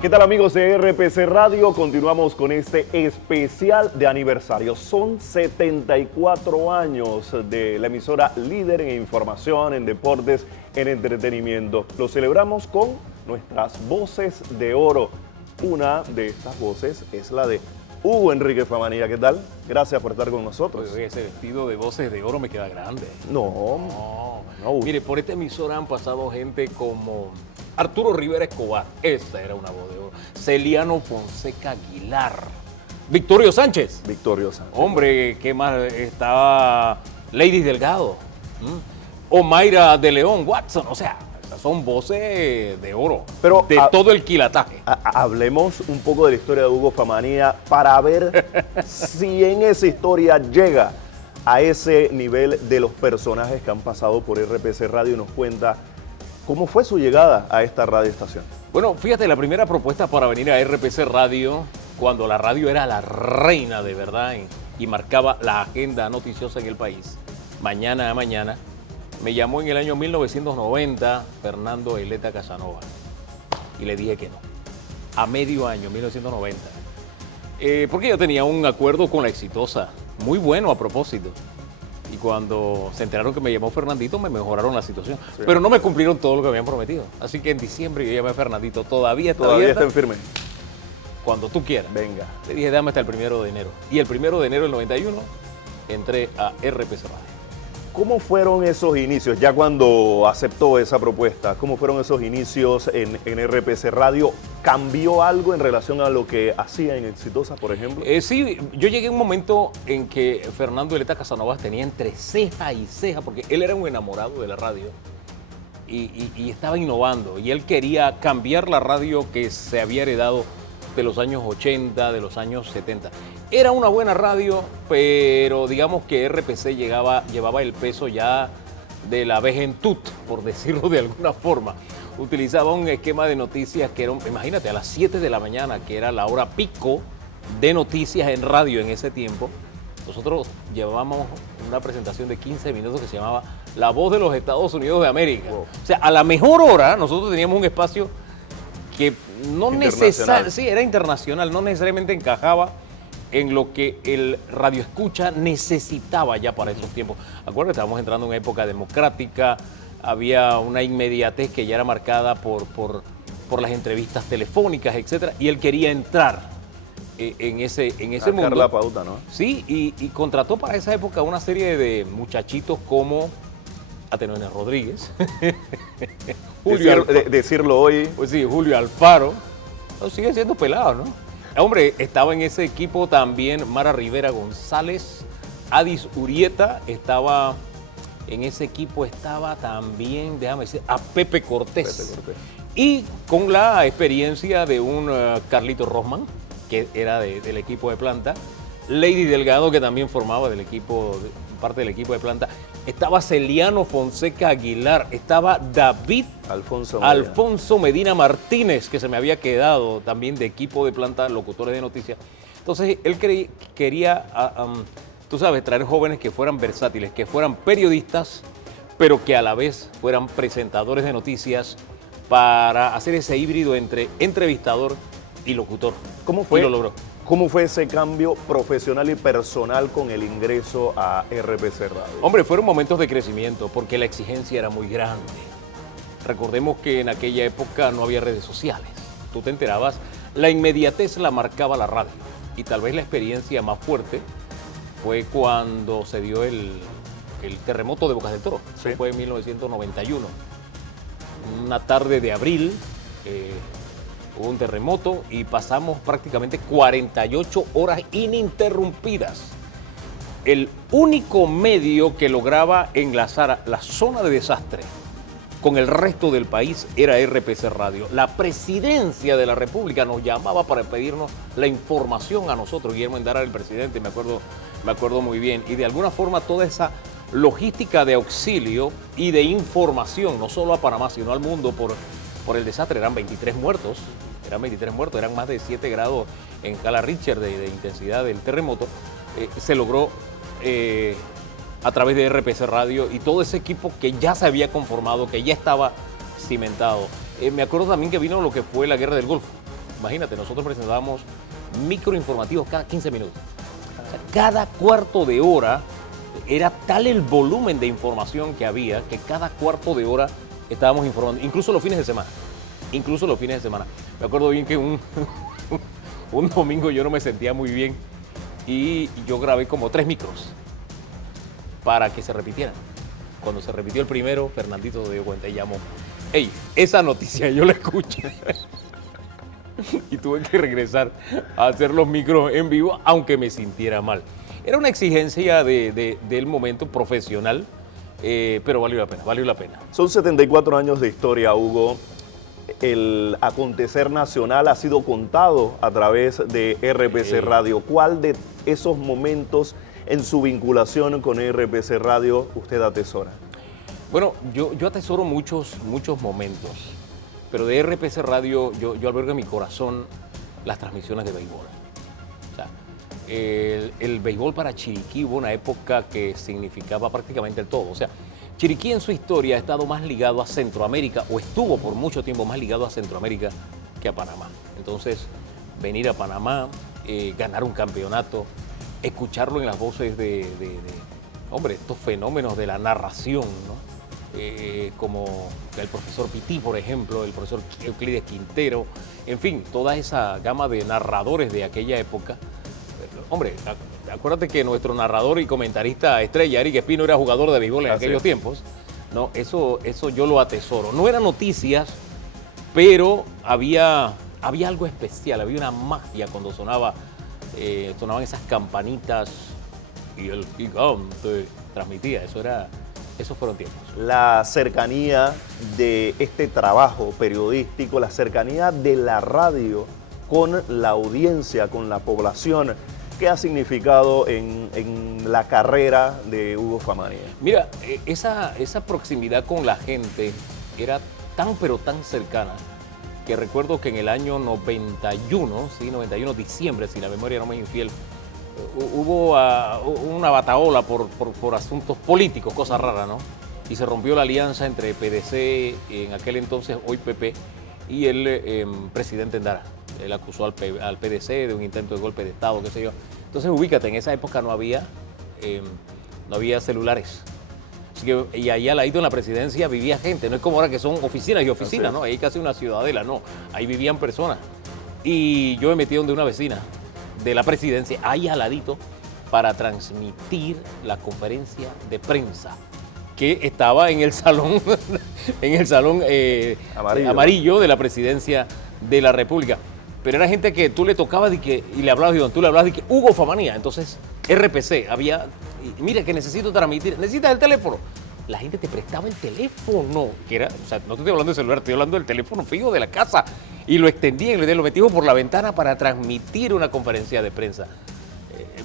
¿Qué tal amigos de RPC Radio? Continuamos con este especial de aniversario. Son 74 años de la emisora líder en información, en deportes, en entretenimiento. Lo celebramos con nuestras voces de oro. Una de estas voces es la de Hugo Enrique Famanía. ¿Qué tal? Gracias por estar con nosotros. Pues ese vestido de voces de oro me queda grande. No. Mire, por esta emisora han pasado gente como Arturo Rivera Escobar, esta era una voz de oro. Celiano Fonseca Aguilar. Victorio Sánchez. Hombre, ¿qué más? Estaba Lady Delgado. Omaira de León, Watson. O sea, estas son voces de oro. Pero de todo el quilataje. Hablemos un poco de la historia de Hugo Famanía para ver si en esa historia llega a ese nivel de los personajes que han pasado por RPC Radio y nos cuenta cómo fue su llegada a esta radioestación. Bueno, fíjate, la primera propuesta para venir a RPC Radio, cuando la radio era la reina de verdad y marcaba la agenda noticiosa en el país, mañana a mañana, me llamó en el año 1990 Fernando Eleta Casanova y le dije que no, a medio año, 1990. Porque yo tenía un acuerdo con La Exitosa, muy bueno a propósito. Y cuando se enteraron que me llamó Fernandito, me mejoraron la situación. Sí. Pero no me cumplieron todo lo que habían prometido. Así que en diciembre yo llamé a Fernandito. Todavía está en firme. Cuando tú quieras. Venga. Le dije, dame hasta el 1 de enero. Y el 1 de enero del 91 entré a RPC Radio. ¿Cómo fueron esos inicios? Ya cuando aceptó esa propuesta, ¿cómo fueron esos inicios en RPC Radio? ¿Cambió algo en relación a lo que hacía en Exitosa, por ejemplo? Sí, yo llegué a un momento en que Fernando Eleta Casanova tenía entre ceja y ceja, porque él era un enamorado de la radio y estaba innovando. Y él quería cambiar la radio que se había heredado de los años 80, de los años 70. Era una buena radio, pero digamos que RPC llevaba el peso ya de la vejentud, por decirlo de alguna forma. Utilizaba un esquema de noticias que era, imagínate, a las 7 de la mañana, que era la hora pico de noticias en radio en ese tiempo. Nosotros llevábamos una presentación de 15 minutos que se llamaba La Voz de los Estados Unidos de América. Wow. O sea, a la mejor hora nosotros teníamos un espacio que no necesariamente, sí, era internacional, no necesariamente encajaba en lo que el radioescucha necesitaba ya para esos tiempos. Acuérdate, estábamos entrando en una época democrática, había una inmediatez que ya era marcada por las entrevistas telefónicas, etcétera, y él quería entrar en ese mundo. La pauta, ¿no? Sí, y contrató para esa época una serie de muchachitos como Atenónes Rodríguez, decirlo hoy. Pues sí, Julio Alfaro, no, sigue siendo pelado, ¿no? Hombre, estaba en ese equipo también Mara Rivera González, Adis Urieta, estaba en ese equipo, estaba también, déjame decir, a Pepe Cortés. Y con la experiencia de un Carlito Rosman, que era del equipo de planta, Lady Delgado, que también formaba parte del equipo de planta, estaba Celiano Fonseca Aguilar, estaba David Alfonso Medina Martínez, que se me había quedado también de equipo de planta, locutores de noticias. Entonces, él quería, tú sabes, traer jóvenes que fueran versátiles, que fueran periodistas, pero que a la vez fueran presentadores de noticias para hacer ese híbrido entre entrevistador y locutor. ¿Cómo fue? Y lo logró. ¿Cómo fue ese cambio profesional y personal con el ingreso a RPC Radio? Hombre, fueron momentos de crecimiento porque la exigencia era muy grande. Recordemos que en aquella época no había redes sociales. Tú te enterabas, la inmediatez la marcaba la radio. Y tal vez la experiencia más fuerte fue cuando se dio el terremoto de Bocas del Toro. Sí. Eso fue en 1991. Una tarde de abril, hubo un terremoto y pasamos prácticamente 48 horas ininterrumpidas. El único medio que lograba enlazar la zona de desastre con el resto del país era RPC Radio. La presidencia de la República nos llamaba para pedirnos la información a nosotros. Guillermo Endara era el presidente, me acuerdo muy bien. Y de alguna forma toda esa logística de auxilio y de información, no solo a Panamá, sino al mundo por el desastre. Eran 23 muertos, eran más de 7 grados en escala Richter de intensidad del terremoto. Se logró a través de RPC Radio y todo ese equipo que ya se había conformado, que ya estaba cimentado. Me acuerdo también que vino lo que fue la Guerra del Golfo. Imagínate, nosotros presentábamos microinformativos cada 15 minutos. O sea, cada cuarto de hora era tal el volumen de información que había que cada cuarto de hora estábamos informando, incluso los fines de semana. Incluso los fines de semana. Me acuerdo bien que un domingo yo no me sentía muy bien y yo grabé como 3 micros para que se repitieran. Cuando se repitió el primero, Fernandito se dio cuenta y llamó. Ey, esa noticia yo la escuché. Y tuve que regresar a hacer los micros en vivo, aunque me sintiera mal. Era una exigencia del momento profesional, pero valió la pena. Son 74 años de historia, Hugo. El acontecer nacional ha sido contado a través de RPC Radio. ¿Cuál de esos momentos en su vinculación con RPC Radio usted atesora? Bueno, yo atesoro muchos momentos, pero de RPC Radio yo albergo en mi corazón las transmisiones de béisbol. O sea, el béisbol para Chiriquí hubo una época que significaba prácticamente el todo. O sea, Chiriquí en su historia ha estado más ligado a Centroamérica, o estuvo por mucho tiempo más ligado a Centroamérica que a Panamá. Entonces, venir a Panamá, ganar un campeonato, escucharlo en las voces hombre, estos fenómenos de la narración, ¿no? Como el profesor Pití, por ejemplo, el profesor Euclides Quintero, en fin, toda esa gama de narradores de aquella época. Hombre, acuérdate que nuestro narrador y comentarista estrella, Eric Espino, era jugador de béisbol en aquellos tiempos. No, eso yo lo atesoro. No eran noticias, pero había algo especial, había una magia cuando sonaban esas campanitas y el gigante transmitía. Esos fueron tiempos. La cercanía de este trabajo periodístico, la cercanía de la radio con la audiencia, con la población, ¿qué ha significado en la carrera de Hugo Famanía? Mira, esa proximidad con la gente era tan pero tan cercana que recuerdo que en el año 91, diciembre, si la memoria no me es infiel, hubo una batahola por asuntos políticos, cosas raras, ¿no? Y se rompió la alianza entre PDC, en aquel entonces, hoy PP, y el presidente Endara. Él acusó al PDC de un intento de golpe de Estado, qué sé yo. Entonces, ubícate, en esa época no había celulares. Así que, y ahí al ladito en la presidencia vivía gente. No es como ahora que son oficinas y oficinas, ¿no? Ahí casi una ciudadela, no. Ahí vivían personas. Y yo me metí donde una vecina de la presidencia, ahí al ladito, para transmitir la conferencia de prensa que estaba en el salón, amarillo de la presidencia de la República. Pero era gente que tú le tocabas y le hablabas, tú le hablabas de que Hugo Famanía. Entonces, RPC, mira que necesito transmitir, necesitas el teléfono. La gente te prestaba el teléfono, que era, o sea, no te estoy hablando de celular, estoy hablando del teléfono fijo de la casa. Y lo extendían, lo metíamos por la ventana para transmitir una conferencia de prensa.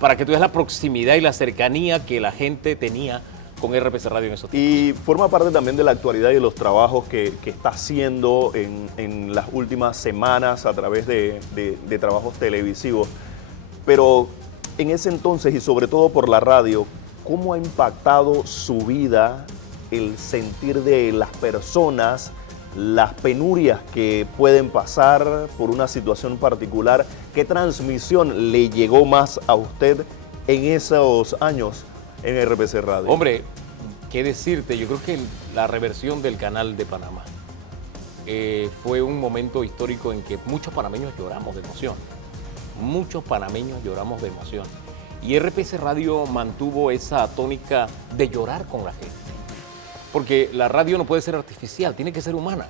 Para que tú veas la proximidad y la cercanía que la gente tenía con RPC Radio en esos tiempos. Y forma parte también de la actualidad y de los trabajos que está haciendo en las últimas semanas a través de trabajos televisivos. Pero en ese entonces, y sobre todo por la radio, ¿cómo ha impactado su vida el sentir de las personas, las penurias que pueden pasar por una situación particular? ¿Qué transmisión le llegó más a usted en esos años en RPC Radio? Hombre, qué decirte, yo creo que la reversión del Canal de Panamá fue un momento histórico en que muchos panameños lloramos de emoción. Muchos panameños lloramos de emoción. Y RPC Radio mantuvo esa tónica de llorar con la gente. Porque la radio no puede ser artificial, tiene que ser humana.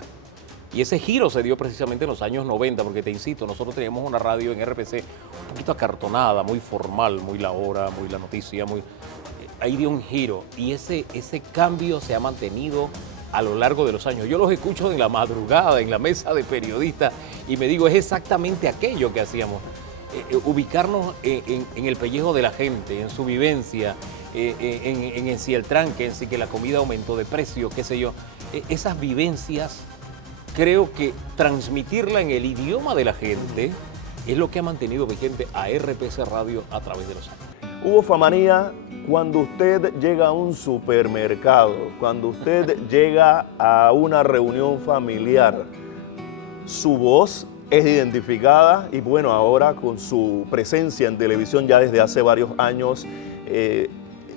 Y ese giro se dio precisamente en los años 90, porque te insisto, nosotros teníamos una radio en RPC un poquito acartonada, muy formal, muy la hora, muy la noticia, ahí dio un giro. Y ese cambio se ha mantenido a lo largo de los años. Yo los escucho en la madrugada, en la mesa de periodistas, y me digo, es exactamente aquello que hacíamos. Ubicarnos en el pellejo de la gente, en su vivencia, en si el tranque, en si que la comida aumentó de precio, qué sé yo. Esas vivencias, creo que transmitirla en el idioma de la gente es lo que ha mantenido vigente a RPC Radio a través de los años. Hugo Famanía, cuando usted llega a un supermercado, cuando usted llega a una reunión familiar, su voz es identificada y bueno, ahora con su presencia en televisión ya desde hace varios años,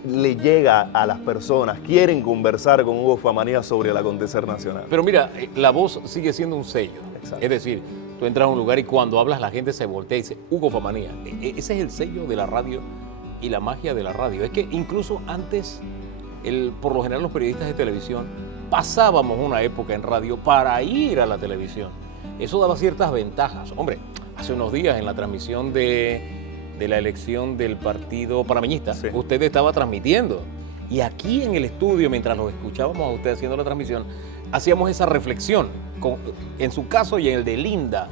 le llega a las personas, quieren conversar con Hugo Famanía sobre el acontecer nacional. Pero mira, la voz sigue siendo un sello. Exacto. Es decir, tú entras a un lugar y cuando hablas la gente se voltea y dice, Hugo Famanía. Ese es el sello de la radio y la magia de la radio. Es que incluso antes, por lo general los periodistas de televisión, pasábamos una época en radio para ir a la televisión. Eso daba ciertas ventajas. Hombre, hace unos días en la transmisión de la elección del partido panameñista, sí, usted estaba transmitiendo. Y aquí en el estudio, mientras los escuchábamos a usted haciendo la transmisión, hacíamos esa reflexión, en su caso y en el de Linda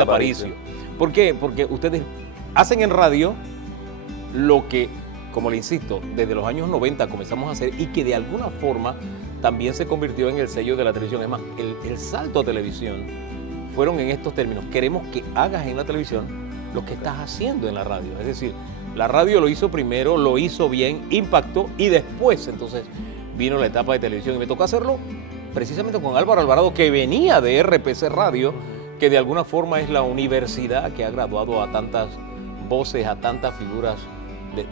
Aparicio. ¿Por qué? Porque ustedes hacen en radio lo que, como le insisto, desde los años 90 comenzamos a hacer y que de alguna forma también se convirtió en el sello de la televisión. Es más, el salto a televisión fueron en estos términos. Queremos que hagas en la televisión lo que estás haciendo en la radio. Es decir, la radio lo hizo primero, lo hizo bien, impactó y después entonces vino la etapa de televisión y me tocó hacerlo precisamente con Álvaro Alvarado, que venía de RPC Radio, que de alguna forma es la universidad que ha graduado a tantas voces, a tantas figuras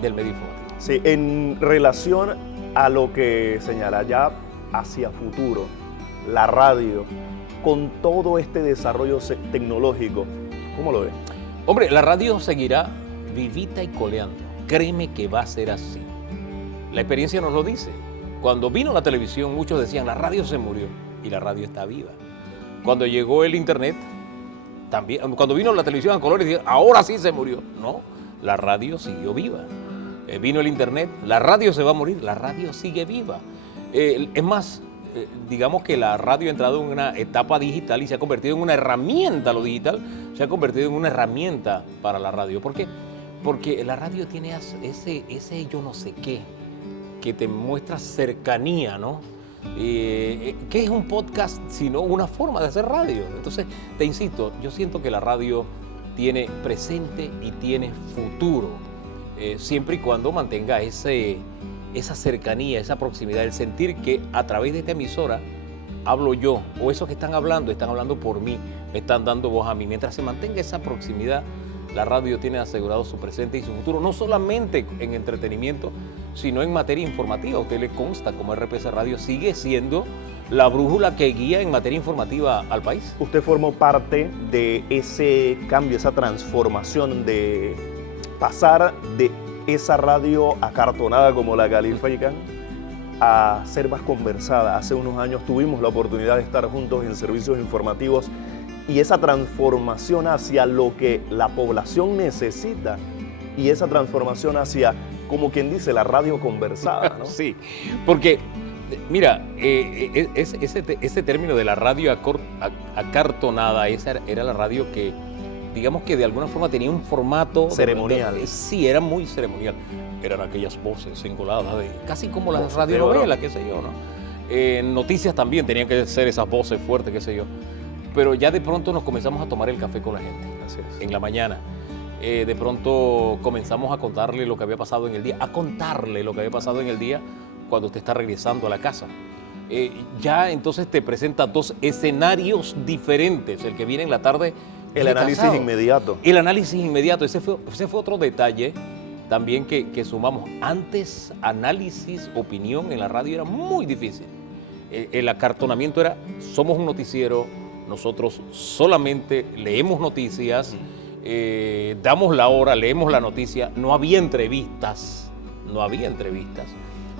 del medio informativo. Sí, en relación a lo que señala ya hacia futuro, la radio, con todo este desarrollo tecnológico, ¿cómo lo ves? Hombre, la radio seguirá vivita y coleando. Créeme que va a ser así. La experiencia nos lo dice. Cuando vino la televisión, muchos decían, la radio se murió. Y la radio está viva. Cuando llegó el internet, también. Cuando vino la televisión a colores, decían, ahora sí se murió. No, la radio siguió viva. Vino el internet, la radio se va a morir, la radio sigue viva. Es más, digamos que la radio ha entrado en una etapa digital y se ha convertido en una herramienta, lo digital se ha convertido en una herramienta para la radio. ¿Por qué? Porque la radio tiene ese yo no sé qué, que te muestra cercanía, ¿no? ¿Qué es un podcast sino una forma de hacer radio? Entonces, te insisto, yo siento que la radio tiene presente y tiene futuro, siempre y cuando mantenga esa cercanía, esa proximidad, el sentir que a través de esta emisora hablo yo, o esos que están hablando por mí, me están dando voz a mí. Mientras se mantenga esa proximidad, la radio tiene asegurado su presente y su futuro, no solamente en entretenimiento, sino en materia informativa. A usted le consta como RPC Radio sigue siendo la brújula que guía en materia informativa al país. Usted formó parte de ese cambio, esa transformación de pasar de esa radio acartonada como la califican a ser más conversada. Hace unos años tuvimos la oportunidad de estar juntos en servicios informativos y esa transformación hacia lo que la población necesita y esa transformación hacia, como quien dice, la radio conversada, ¿no? Sí, porque mira, ese término de la radio acartonada, esa era la radio que, digamos que de alguna forma tenía un formato ceremonial. Sí, era muy ceremonial. Eran aquellas voces engoladas, casi como las radionovelas, qué sé yo, ¿no? Noticias también tenían que ser esas voces fuertes, qué sé yo. Pero ya de pronto nos comenzamos a tomar el café con la gente. Así es. En la mañana. De pronto comenzamos a contarle lo que había pasado en el día, cuando usted está regresando a la casa. Ya entonces te presenta dos escenarios diferentes, el que viene en la tarde. El análisis inmediato. El análisis inmediato, ese fue otro detalle también que sumamos. Antes, análisis, opinión en la radio era muy difícil. El acartonamiento era, somos un noticiero, nosotros solamente leemos noticias, damos la hora, leemos la noticia, no había entrevistas.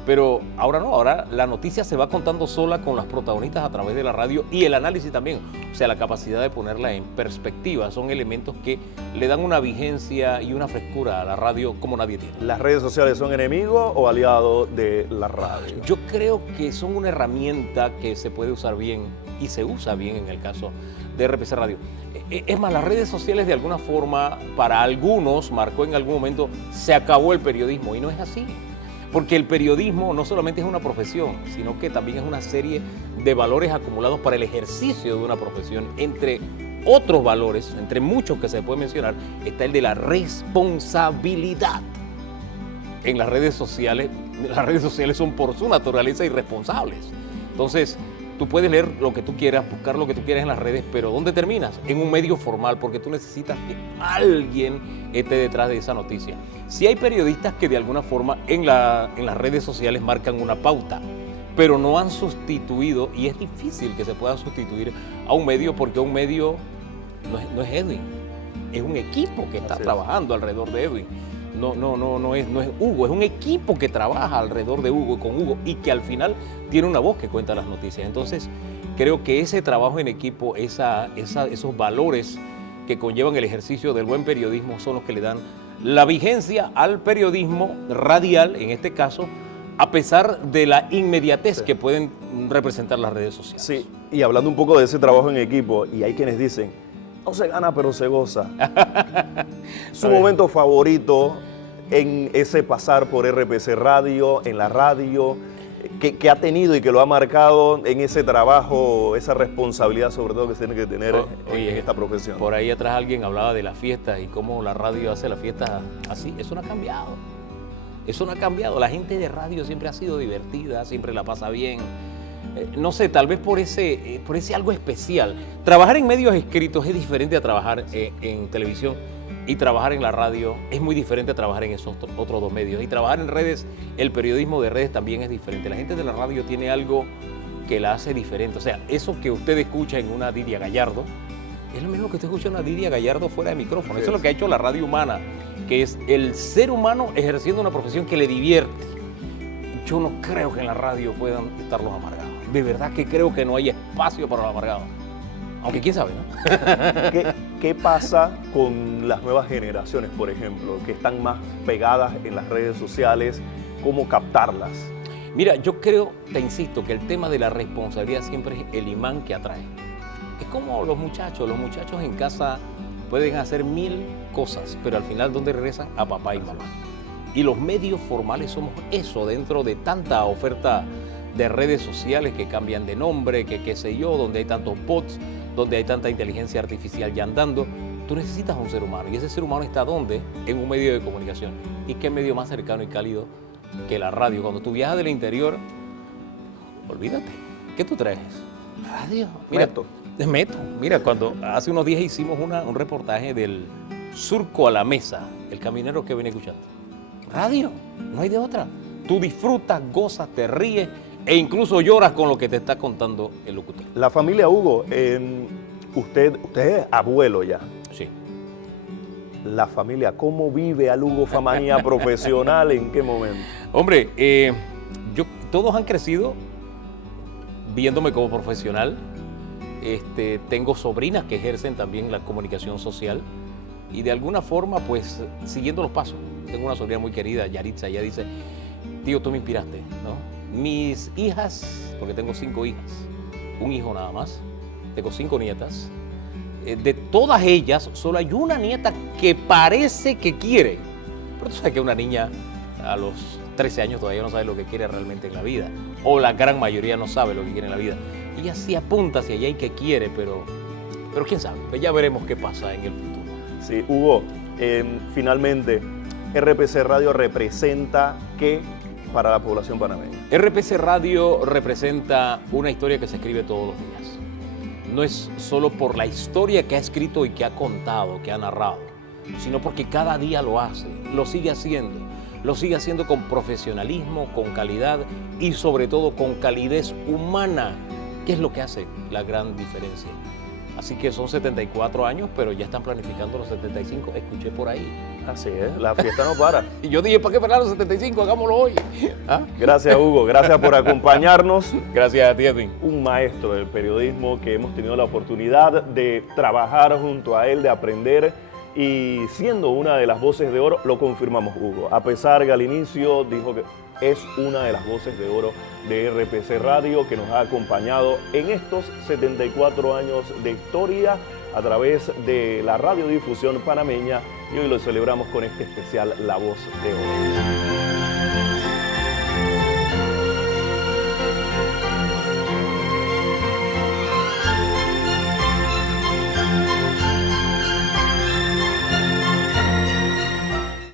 Pero ahora no, ahora la noticia se va contando sola con las protagonistas a través de la radio y el análisis también. O sea, la capacidad de ponerla en perspectiva son elementos que le dan una vigencia y una frescura a la radio como nadie tiene. ¿Las redes sociales son enemigos o aliados de la radio? Yo creo que son una herramienta que se puede usar bien y se usa bien en el caso de RPC Radio. Es más, las redes sociales de alguna forma, para algunos, marcó en algún momento, se acabó el periodismo y no es así. Porque el periodismo no solamente es una profesión, sino que también es una serie de valores acumulados para el ejercicio de una profesión. Entre otros valores, entre muchos que se puede mencionar, está el de la responsabilidad. En las redes sociales son por su naturaleza irresponsables. Entonces, tú puedes leer lo que tú quieras, buscar lo que tú quieras en las redes, pero ¿dónde terminas? En un medio formal, porque tú necesitas que alguien esté detrás de esa noticia. Sí hay periodistas que de alguna forma en las redes sociales marcan una pauta, pero no han sustituido, y es difícil que se pueda sustituir a un medio, porque un medio no es Edwin, es un equipo que está trabajando alrededor de Edwin. No es Hugo, es un equipo que trabaja alrededor de Hugo, con Hugo, y que al final tiene una voz que cuenta las noticias. Entonces, creo que ese trabajo en equipo, esos valores que conllevan el ejercicio del buen periodismo son los que le dan la vigencia al periodismo radial, en este caso, a pesar de la inmediatez que pueden representar las redes sociales. Sí, y hablando un poco de ese trabajo en equipo, y hay quienes dicen, no se gana, pero se goza. Su momento favorito en ese pasar por RPC Radio, en la radio, que ha tenido y que lo ha marcado en ese trabajo, esa responsabilidad sobre todo que se tiene que tener en esta profesión. Por ahí atrás alguien hablaba de las fiestas y cómo la radio hace las fiestas así. Eso no ha cambiado. Eso no ha cambiado. La gente de radio siempre ha sido divertida, siempre la pasa bien. No sé, tal vez por ese algo especial. Trabajar en medios escritos es diferente a trabajar en televisión, y trabajar en la radio es muy diferente a trabajar en esos otros dos medios. Y trabajar en redes, el periodismo de redes también es diferente. La gente de la radio tiene algo que la hace diferente. O sea, eso que usted escucha en una Didia Gallardo es lo mismo que usted escucha en una Didia Gallardo fuera de micrófono. Eso es lo que ha hecho la radio humana, que es el ser humano ejerciendo una profesión que le divierte. Yo no creo que en la radio puedan estar los amargados. De verdad que creo que no hay espacio para los amargados. Aunque quién sabe, ¿no? ¿Qué pasa con las nuevas generaciones, por ejemplo, que están más pegadas en las redes sociales? ¿Cómo captarlas? Mira, yo creo, te insisto, que el tema de la responsabilidad siempre es el imán que atrae. Es como los muchachos en casa pueden hacer 1000 cosas, pero al final, ¿dónde regresan? A papá y mamá. Y los medios formales somos eso, dentro de tanta oferta de redes sociales que cambian de nombre, que qué sé yo, donde hay tantos bots, donde hay tanta inteligencia artificial ya andando. Tú necesitas un ser humano, y ese ser humano está ¿dónde? En un medio de comunicación. ¿Y qué medio más cercano y cálido que la radio? Cuando tú viajas del interior, olvídate. ¿Qué tú traes? Radio. Mira, Meto. Mira, cuando hace unos días hicimos un reportaje del Surco a la Mesa, el caminero que viene escuchando. Radio, no hay de otra. Tú disfrutas, gozas, te ríes e incluso lloras con lo que te está contando el locutor. La familia Hugo, usted es abuelo ya. Sí. La familia, ¿cómo vive al Hugo Famanía profesional? ¿En qué momento? Hombre, todos han crecido viéndome como profesional. Tengo sobrinas que ejercen también la comunicación social y de alguna forma, pues, siguiendo los pasos. Tengo una sobrina muy querida, Yaritza, ella dice, tío, tú me inspiraste, ¿no? Mis hijas, porque tengo 5 hijas, un hijo nada más, tengo 5 nietas. De todas ellas, solo hay una nieta que parece que quiere. Pero tú sabes que una niña a los 13 años todavía no sabe lo que quiere realmente en la vida. O la gran mayoría no sabe lo que quiere en la vida. Ella sí apunta hacia allá y que quiere, pero quién sabe. Pues ya veremos qué pasa en el futuro. Sí, Hugo, finalmente, RPC Radio representa ¿qué para la población panameña? RPC Radio representa una historia que se escribe todos los días. No es solo por la historia que ha escrito y que ha contado, que ha narrado, sino porque cada día lo hace, lo sigue haciendo con profesionalismo, con calidad y sobre todo con calidez humana, que es lo que hace la gran diferencia. Así que son 74 años, pero ya están planificando los 75, escuché por ahí. Así es, la fiesta no para. Y yo dije, ¿para qué esperar los 75? Hagámoslo hoy. ¿Ah? Gracias, Hugo, gracias por acompañarnos. Gracias a ti, Edwin. Un maestro del periodismo que hemos tenido la oportunidad de trabajar junto a él, de aprender, y siendo una de las voces de oro, lo confirmamos, Hugo. A pesar que al inicio dijo que es una de las voces de oro de RPC Radio, que nos ha acompañado en estos 74 años de historia a través de la radiodifusión panameña, y hoy lo celebramos con este especial La Voz de Oro.